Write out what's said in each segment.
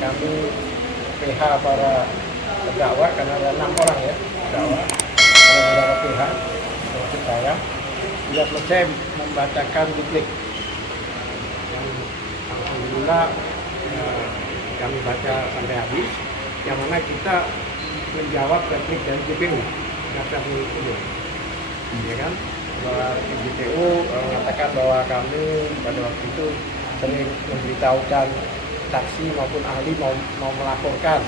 kami PH para terdakwa, karena ada 6 orang ya terdakwa, ada beberapa PH termasuk saya, sudah selesai membacakan duplik yang alhamdulillah kami baca sampai habis, yang mana kita menjawab replik dari JPU jaksa penuntut umum, ya kan, bahwa JPU mengatakan bahwa kami pada waktu itu sering memberitahukan saksi maupun ahli mau melaporkan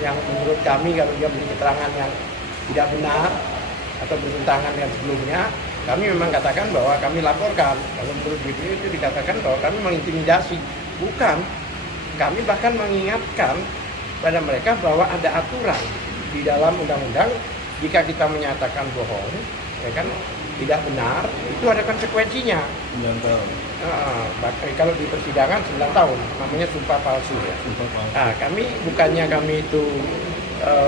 yang menurut kami kalau dia beri keterangan yang tidak benar atau bertentangan dengan sebelumnya, kami memang katakan bahwa kami laporkan. Kalau menurut JPU itu dikatakan bahwa kami mengintimidasi. Bukan, kami bahkan mengingatkan pada mereka bahwa ada aturan di dalam undang-undang, jika kita menyatakan bohong, ya kan, tidak benar, itu ada konsekuensinya. 9 tahun. Kalau di persidangan 9 tahun, namanya sumpah palsu ya. Nah, kami itu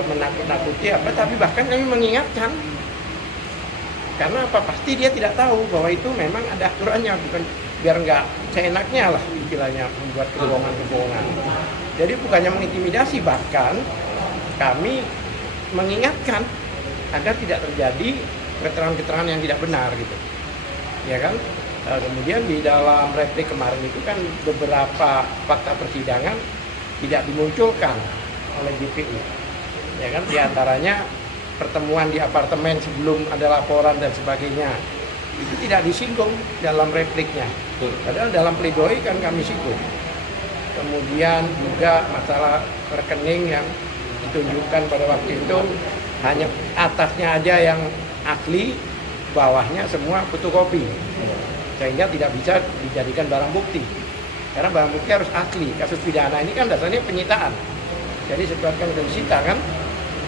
menakut-nakuti apa, tapi bahkan kami mengingatkan. Karena apa? Pasti dia tidak tahu bahwa itu memang ada aturannya, bukan biar nggak seenaknya lah istilahnya membuat kebohongan-kebohongan. Jadi bukannya mengintimidasi, bahkan kami mengingatkan agar tidak terjadi keterangan-keterangan yang tidak benar gitu, ya kan. Kemudian di dalam replik kemarin itu kan beberapa fakta persidangan tidak dimunculkan oleh JPU, ya kan, diantaranya pertemuan di apartemen sebelum ada laporan dan sebagainya, itu tidak disinggung dalam repliknya, padahal dalam pledoi kan kami singgung. Kemudian juga masalah rekening yang ditunjukkan pada waktu itu hanya atasnya aja yang asli, bawahnya semua fotokopi, sehingga tidak bisa dijadikan barang bukti, karena barang bukti harus asli. Kasus pidana ini kan dasarnya penyitaan, jadi sesuatu yang sudah disita kan,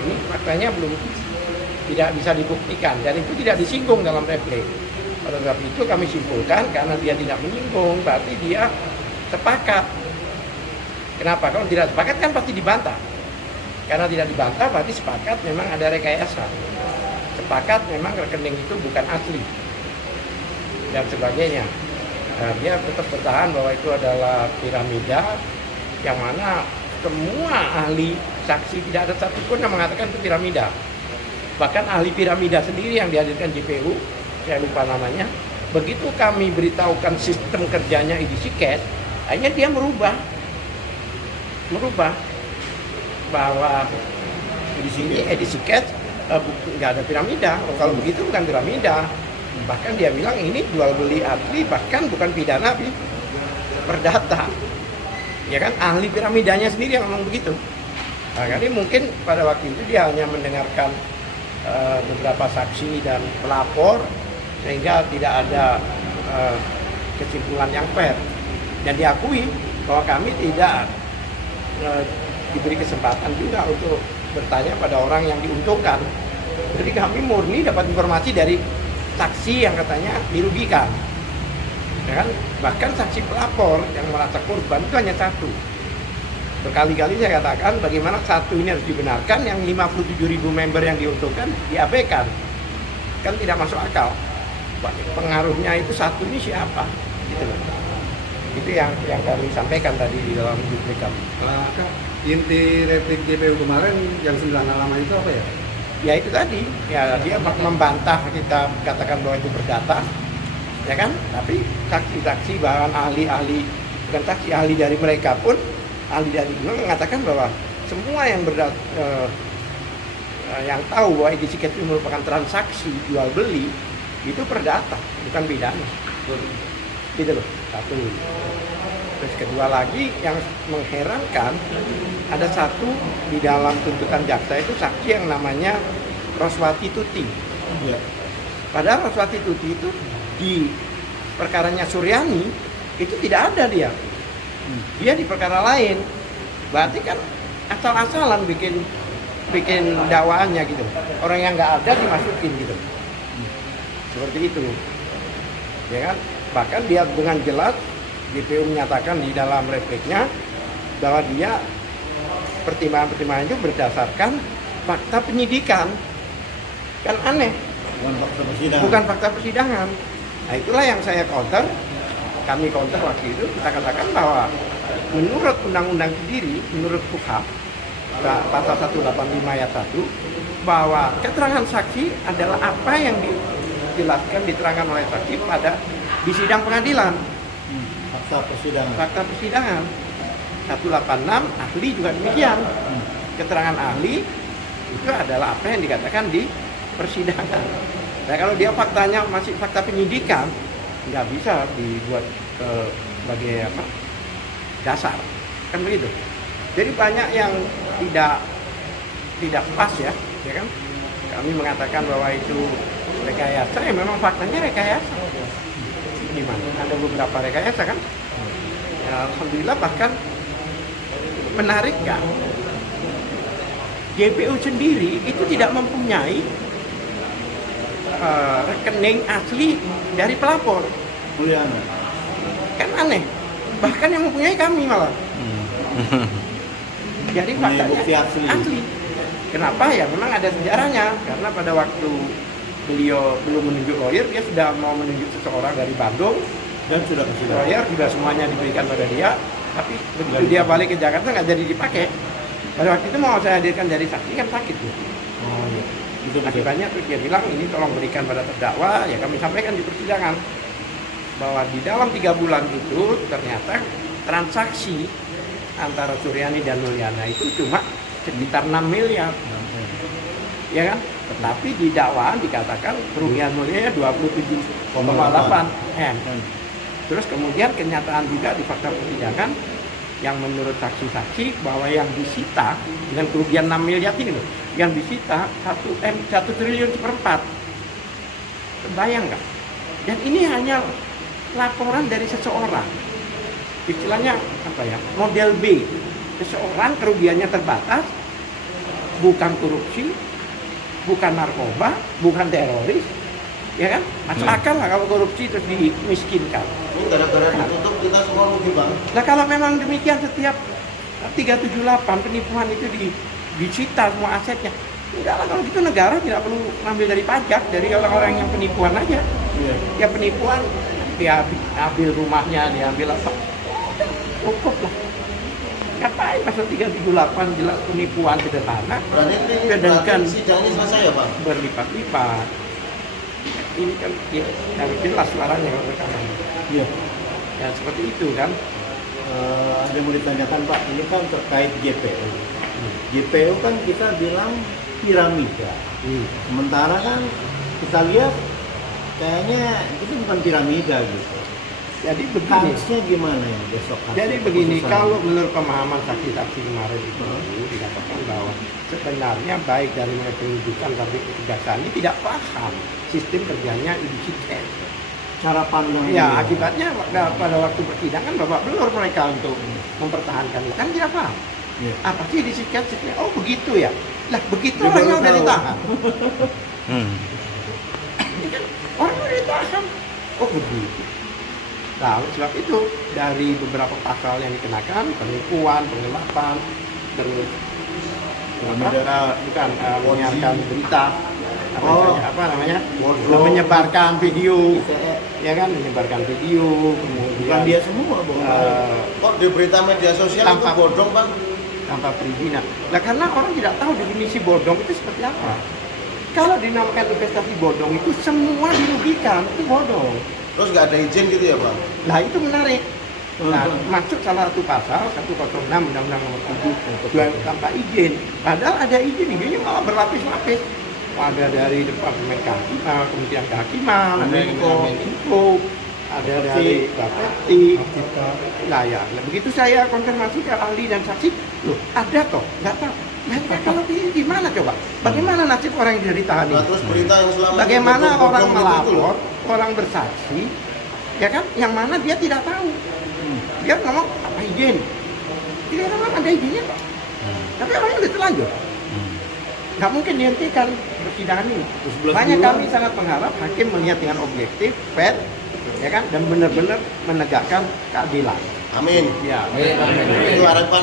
ini faktanya belum tidak bisa dibuktikan, dan itu tidak disinggung dalam replik. Pada sebab itu kami simpulkan, karena dia tidak menyinggung berarti dia sepakat. Kenapa? Kalau tidak sepakat kan pasti dibantah. Karena tidak dibantah berarti sepakat memang ada rekayasa, sepakat memang rekening itu bukan asli dan sebagainya. Nah, dia tetap bertahan bahwa itu adalah piramida, yang mana semua ahli saksi tidak ada satupun yang mengatakan itu piramida. Bahkan ahli piramida sendiri yang dihadirkan JPU, saya lupa namanya, begitu kami beritahukan sistem kerjanya edisi cash, akhirnya dia merubah bahwa di sini edisi cash nggak ada piramida. Kalau begitu bukan piramida. Bahkan dia bilang ini jual beli asli, bahkan bukan pidana, perdata. Ya kan, ahli piramidanya sendiri yang ngomong begitu. Nah, kali mungkin pada waktu itu dia hanya mendengarkan beberapa saksi dan pelapor, sehingga tidak ada kesimpulan yang fair. Dan diakui bahwa kami tidak diberi kesempatan juga untuk bertanya pada orang yang diuntungkan. Jadi kami murni dapat informasi dari saksi yang katanya dirugikan, ya kan? Bahkan saksi pelapor yang merasa korban itu hanya satu. Berkali-kali saya katakan bagaimana satu ini harus dibenarkan, yang 57.000 member yang diuntungkan diabaikan, kan tidak masuk akal. Pengaruhnya itu satu ini siapa? Gitu. Itu yang kami sampaikan tadi di dalam duplik kami. Inti replik JPU kemarin yang 9 halaman itu apa ya? Ya itu tadi, ya dia membantah kita katakan bahwa itu perdata, ya kan? Tapi saksi-saksi bahkan ahli-ahli, bukan saksi, ahli dari mereka pun, ahli dari mengatakan bahwa semua yang yang tahu bahwa edisi cash itu merupakan transaksi jual beli itu perdata, bukan pidana. Gitu loh, satu. Terus kedua lagi yang mengherankan, ada satu di dalam tuntutan jaksa itu saksi yang namanya Roswati Tuti. Ya. Padahal Roswati Tuti itu di perkaranya Suryani itu tidak ada dia. Dia di perkara lain. Berarti kan asal-asalan bikin dakwaannya gitu. Orang yang nggak ada dimasukin gitu. Seperti itu. Ya kan? Bahkan dia dengan jelas JPU menyatakan di dalam repliknya bahwa dia pertimbangan-pertimbangan itu berdasarkan fakta penyidikan. Kan aneh, bukan fakta persidangan. Nah itulah yang saya counter, kami counter waktu itu, kita katakan bahwa menurut undang-undang sendiri, menurut KUHP, pasal 185 ayat 1, bahwa keterangan saksi adalah apa yang dijelaskan, diterangkan oleh saksi di sidang pengadilan. Fakta persidangan. Fakta persidangan. 186 ahli juga demikian. Keterangan ahli itu adalah apa yang dikatakan di persidangan. Nah, kalau dia faktanya masih fakta penyidikan, nggak bisa dibuat sebagai dasar, kan begitu. Jadi banyak yang tidak pas ya kan? Kami mengatakan bahwa itu rekayasa, ya memang faktanya rekayasa. Gimana? Ada beberapa rekayasa kan? Ya, alhamdulillah, bahkan menarik kan? JPU sendiri itu tidak mempunyai rekening asli dari pelapor. Mulyana. Kan aneh. Bahkan yang mempunyai kami malah. Jadi faktanya bukti asli. Kenapa? Ya memang ada sejarahnya. Karena pada waktu beliau belum menunjuk lawyer, dia sudah mau menunjuk seseorang dari Bandung. Dan sudah persidangan. Lawyer sudah semuanya diberikan pada dia. Tapi begitu dia balik ke Jakarta nggak jadi dipakai. Pada waktu itu mau saya hadirkan jadi saksi kan sakit tuh. Oh iya. Akibatnya terus dia bilang ini tolong berikan pada terdakwa. Ya kami sampaikan di persidangan bahwa di dalam 3 bulan itu ternyata transaksi antara Suryani dan Mulyana itu cuma sekitar 6 miliar. Ya kan? Tetapi di dakwaan dikatakan kerugian Mulyana 27,8 M. Terus kemudian kenyataan juga di fakta persidangan yang menurut saksi-saksi bahwa yang disita dengan kerugian 6 miliar ini loh, yang disita 1 triliun seperempat. Terbayang nggak? Dan ini hanya laporan dari seseorang, istilahnya apa ya, model B. Seseorang kerugiannya terbatas, bukan korupsi, bukan narkoba, bukan teroris, ya kan? Masuk akal lah kalau korupsi terus dimiskinkan. Ini gara-gara ditutup kita semua rugi bang. Nah kalau memang demikian setiap 378 penipuan itu disita semua asetnya, enggak lah, kalau gitu negara tidak perlu ngambil dari pajak, dari orang-orang yang penipuan aja. Ya penipuan, dia ambil rumahnya, dia ambil apa, cukup lah. Ngapain pasal 378 jelas penipuan sederhana. Berarti sidang ini selesai ya bang? Berlipat-lipat. Ini kan ya, harus jelas suaranya kalau rekaman. Iya. Ya seperti itu kan. Ada yang mau ditanyakan Pak, ini kan terkait JPU. JPU kan kita bilang piramida. Sementara kan kita lihat kayaknya itu bukan piramida gitu. Jadi begini. Kasusnya gimana ya besok? Jadi begini, kalau menurut pemahaman saksi-saksi kemarin itu dikatakan bahwa sebenarnya baik dari mulai penyidikan sampai kejaksaan ini tidak paham sistem kerjanya IDCS. Cara pandang Ya, akibatnya pada waktu persidangan babak belur mereka untuk mempertahankan itu. Kan tidak paham. Ya. Apa sih IDCS? Oh begitu ya. Lah begitu orangnya udah ditahan. Orang udah ditahan. Oh begitu. Nah, sebab itu dari beberapa pasal yang dikenakan, penipuan, penggelapan, terus menyiarkan berita, apa namanya, menyebarkan video, ya kan, menyebarkan video, kemudian dia semua kok di berita media sosial tanpa itu bodong bang? Tanpa perizinan. Nah, karena orang tidak tahu definisi bodong itu seperti apa. Kalau dinamakan investasi bodong itu semua dirugikan, itu bodong. Terus nggak ada izin gitu ya bang? Nah itu menarik. Nah, masuk salah satu pasal 106 Undang-Undang Nomor 7 tanpa izin. Padahal ada izinnya malah berlapis-lapis. Ada dari Departemen Kehakiman, Kementerian Kehakiman, ada dari Menko, ada dari Bapepti. Nah ya, begitu saya konfirmasi ke ahli dan saksi, loh ada toh, nggak tahu. Nah, kalau ini gimana coba? Bagaimana nasib orang yang ditahan ini? Terus berita yang selama bagaimana orang melapor, orang bersaksi, ya kan? Yang mana dia tidak tahu. Dia ngomong apa izin? Tidak memang ada izinnya kok. Tapi orangnya udah terlanjur. Nggak mungkin dihentikan persidangan ini. Makanya kami sangat mengharap hakim melihat dengan objektif, fair, ya kan, dan benar-benar menegakkan keadilan. Amin. Ya. Itu harapan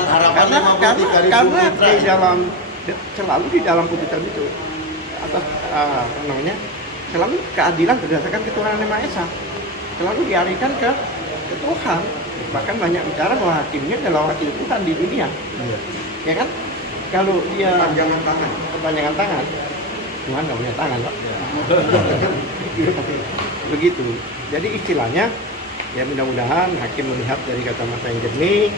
Karena di dalam selalu di dalam putusan itu atas apa namanya, selalu keadilan berdasarkan ketuhanan Yang Maha Esa, selalu dialihkan ke Tuhan. Bahkan banyak bicara bahwa hakimnya adalah wakil Tuhan di dunia, Iya. ya kan? Kalau dia Panjangan tangan. kepanjangan tangan, Tuhan nggak punya tangan, Pak. Begitu. Jadi istilahnya, ya mudah-mudahan hakim melihat dari kacamata yang jernih,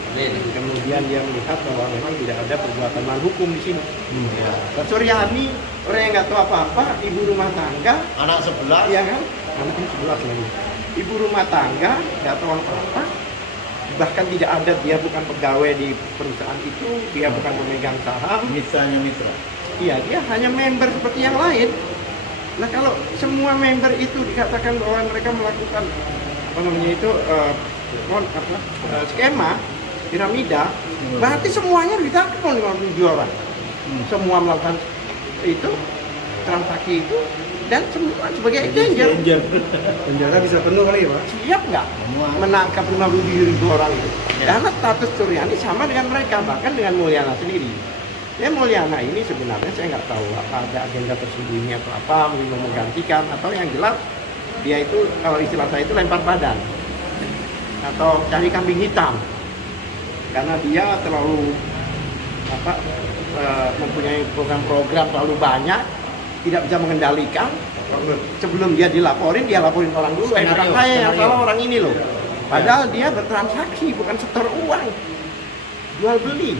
kemudian dia melihat bahwa memang tidak ada perbuatan melawan hukum di sini. Ya. Dan Suryani, orang yang nggak tahu apa-apa, ibu rumah tangga, Anak sebelah. ya kan? Anaknya 11 lagi. Ibu rumah tangga, nggak tahu apa-apa, bahkan tidak ada, dia bukan pegawai di perusahaan itu, dia bukan pemegang saham, Misalnya mitra. iya, dia hanya member seperti yang lain. Nah, kalau semua member itu dikatakan bahwa mereka melakukan apa namanya itu skema piramida, berarti semuanya ditangkap oleh 57 orang. Semua melakukan itu transaksi itu dan semua sebagai exchanger. Penjara bisa penuh kali ya Pak? Siap nggak Semua. menangkap 57 orang itu? Ya. Karena status Suryani sama dengan mereka, bahkan dengan Mulyana sendiri. Ya Mulyana ini sebenarnya saya nggak tahu apa ada agenda tersembunyi atau apa, mungkin mau menggantikan atau yang jelas dia itu kalau istilah saya itu lempar badan atau cari kambing hitam karena dia terlalu mempunyai program-program terlalu banyak, tidak bisa mengendalikan. Sebelum dia dilaporin, dia laporin orang dulu. Bukan saya yang salah, orang ini loh. Padahal dia bertransaksi, bukan setor uang, jual beli.